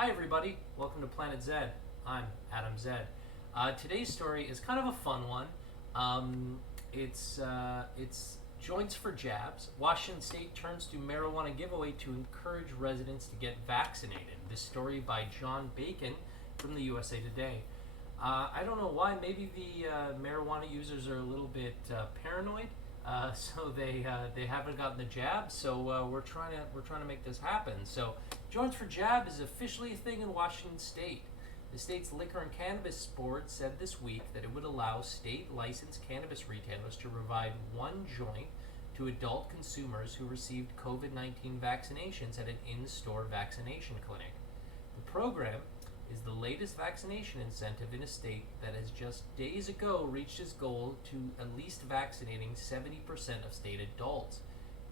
Hi everybody, welcome to Planet Z. I'm Adam Z. Today's story is kind of a fun one. It's joints for jabs. Washington State turns to marijuana giveaway to encourage residents to get vaccinated. This story by John Bacon from the USA Today. I don't know why. Maybe the marijuana users are a little bit paranoid, so they haven't gotten the jab. So we're trying to make this happen. So Joints for Jab is officially a thing in Washington State. The state's Liquor and Cannabis Board said this week that it would allow state licensed cannabis retailers to provide one joint to adult consumers who received COVID-19 vaccinations at an in-store vaccination clinic. The program is the latest vaccination incentive in a state that has just days ago reached its goal to at least vaccinating 70% of state adults.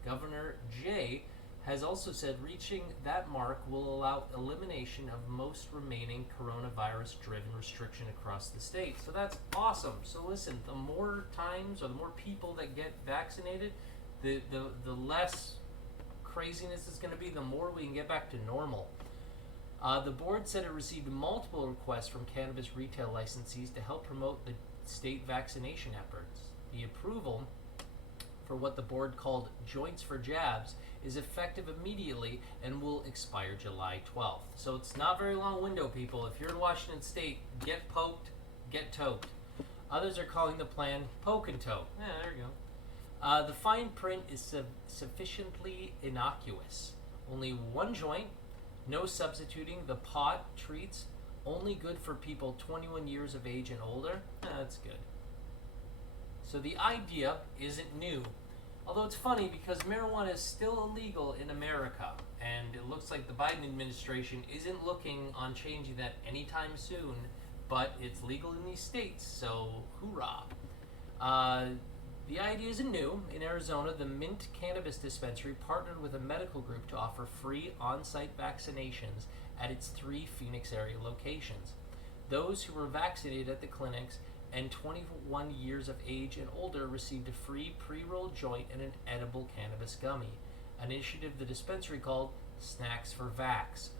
Governor Jay has also said reaching that mark will allow elimination of most remaining coronavirus-driven restriction across the state. So that's awesome. So listen, the more times or the more people that get vaccinated, the less craziness is going to be, the more we can get back to normal. The board said it received multiple requests from cannabis retail licensees to help promote the state vaccination efforts. The approval for what the board called Joints for Jabs is effective immediately and will expire July 12th. So it's not a very long window, people. If you're in Washington State, get poked, get toked. Others are calling the plan poke and toke. Yeah, there you go. The fine print is sufficiently innocuous. Only one joint, no substituting, the pot treats, only good for people 21 years of age and older. That's good. So the idea isn't new. Although it's funny because marijuana is still illegal in America, and it looks like the Biden administration isn't looking on changing that anytime soon, but it's legal in these states, so hoorah. The idea isn't new. In Arizona, the Mint Cannabis Dispensary partnered with a medical group to offer free on-site vaccinations at its 3 Phoenix area locations. Those who were vaccinated at the clinics and 21 years of age and older received a free pre-rolled joint and an edible cannabis gummy, an initiative the dispensary called Snacks for Vax.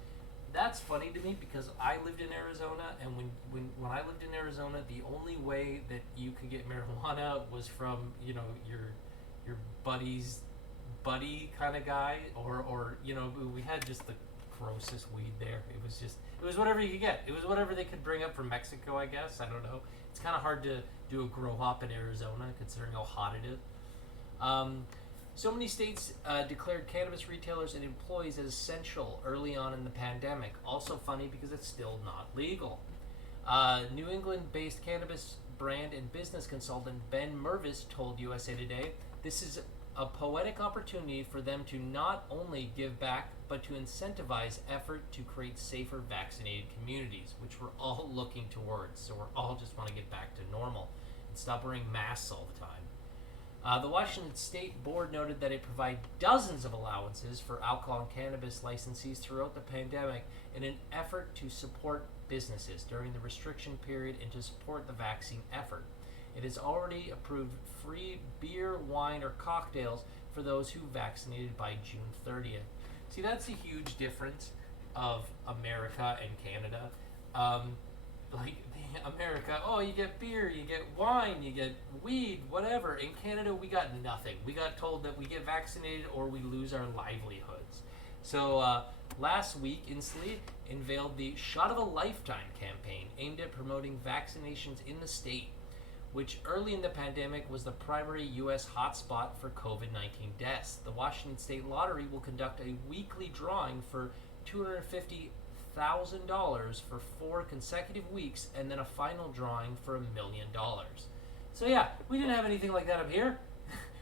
That's funny to me because I lived in Arizona, and when I lived in Arizona, the only way that you could get marijuana was from, your buddy's buddy kind of guy, or we had just the grossest weed there. It was whatever you could get. It was whatever they could bring up from Mexico, I guess. I don't know. It's kind of hard to do a grow hop in Arizona considering how hot it is. So many states declared cannabis retailers and employees as essential early on in the pandemic. Also funny because it's still not legal. New England-based cannabis brand and business consultant Ben Mervis told USA Today, this is a poetic opportunity for them to not only give back, but to incentivize effort to create safer vaccinated communities, which we're all looking towards. So we're all just want to get back to normal and stop wearing masks all the time. The Washington State Board noted that it provided dozens of allowances for alcohol and cannabis licensees throughout the pandemic in an effort to support businesses during the restriction period and to support the vaccine effort. It has already approved free beer, wine, or cocktails for those who vaccinated by June 30th. See, that's a huge difference of America and Canada. America, you get beer, you get wine, you get weed, whatever. In Canada, we got nothing. We got told that we get vaccinated or we lose our livelihoods. So last week, Inslee unveiled the Shot of a Lifetime campaign aimed at promoting vaccinations in the state, which early in the pandemic was the primary U.S. hotspot for COVID-19 deaths. The Washington State Lottery will conduct a weekly drawing for $250,000 for 4 consecutive weeks, and then a final drawing for $1 million. So yeah, we didn't have anything like that up here.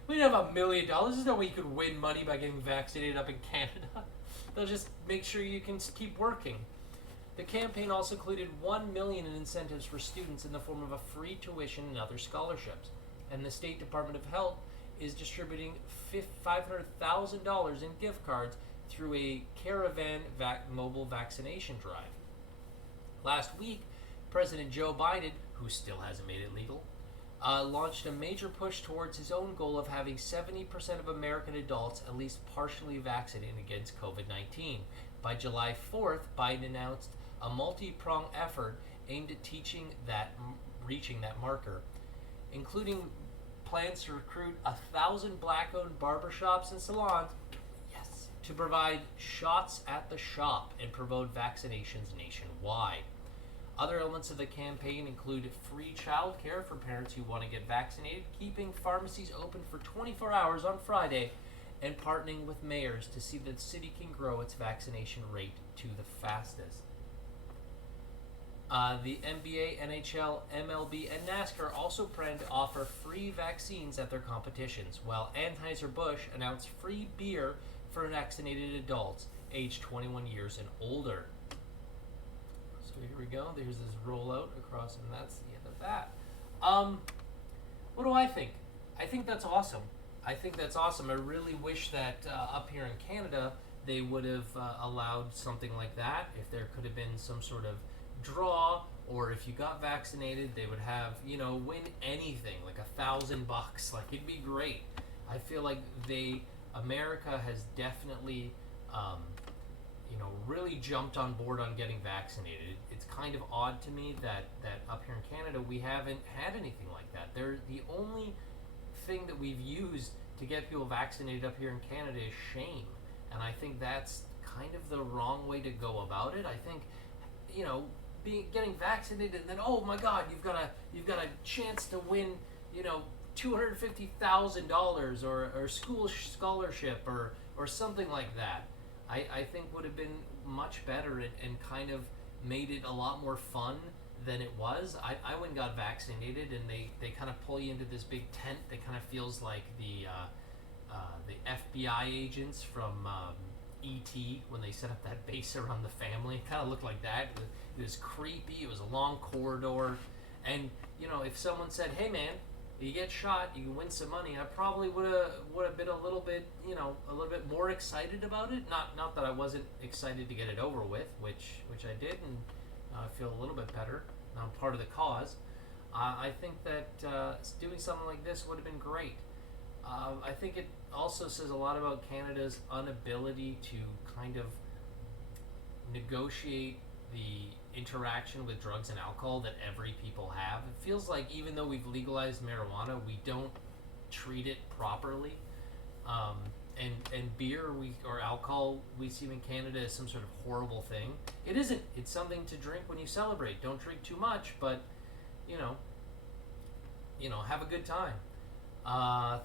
We didn't have $1 million. There's no way you could win money by getting vaccinated up in Canada. They'll just make sure you can keep working. The campaign also included $1 million in incentives for students in the form of a free tuition and other scholarships. And the State Department of Health is distributing $500,000 in gift cards through a Caravan mobile vaccination drive. Last week, President Joe Biden, who still hasn't made it legal, launched a major push towards his own goal of having 70% of American adults at least partially vaccinated against COVID-19 By July 4th, Biden announced a multi-pronged effort aimed at reaching that marker, including plans to recruit 1,000 black-owned barbershops and salons, yes, to provide shots at the shop and promote vaccinations nationwide. Other elements of the campaign include free childcare for parents who want to get vaccinated, keeping pharmacies open for 24 hours on Friday, and partnering with mayors to see that the city can grow its vaccination rate to the fastest. The NBA, NHL, MLB, and NASCAR also plan to offer free vaccines at their competitions, while Anheuser-Busch announced free beer for vaccinated adults aged 21 years and older. So here we go. There's this rollout across, and that's the end of that. What do I think? I think that's awesome. I really wish that up here in Canada they would have allowed something like that. If there could have been some sort of draw, or if you got vaccinated, they would have, win anything, like $1,000. Like, it'd be great. I feel like America has definitely, really jumped on board on getting vaccinated. It's kind of odd to me that up here in Canada we haven't had anything like that. The only thing that we've used to get people vaccinated up here in Canada is shame, and I think that's kind of the wrong way to go about it. I think, getting vaccinated and then, oh my God, you've got a chance to win, $250,000 or a school scholarship or something like that. I think would have been much better and kind of made it a lot more fun than it was. I went and got vaccinated, and they kind of pull you into this big tent that kind of feels like the FBI agents from E.T. when they set up that base around the family. It kind of looked like that. It was creepy. It was a long corridor, and if someone said, "Hey man, you get shot, you can win some money," I probably would have been a little bit more excited about it. Not that I wasn't excited to get it over with, which I did, and I feel a little bit better. I'm part of the cause. I think that doing something like this would have been great. I think it also says a lot about Canada's inability to kind of negotiate the interaction with drugs and alcohol that every people have. It feels like even though we've legalized marijuana, we don't treat it properly. And beer or alcohol we see in Canada as some sort of horrible thing. It isn't. It's something to drink when you celebrate. Don't drink too much, but have a good time.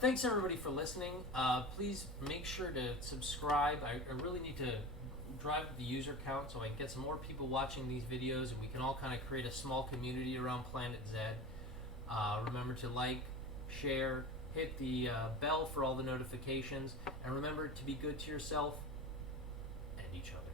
Thanks everybody for listening. Please make sure to subscribe. I really need to drive the user count so I can get some more people watching these videos, and we can all kind of create a small community around Planet Z. Remember to like, share, hit the bell for all the notifications, and remember to be good to yourself and each other.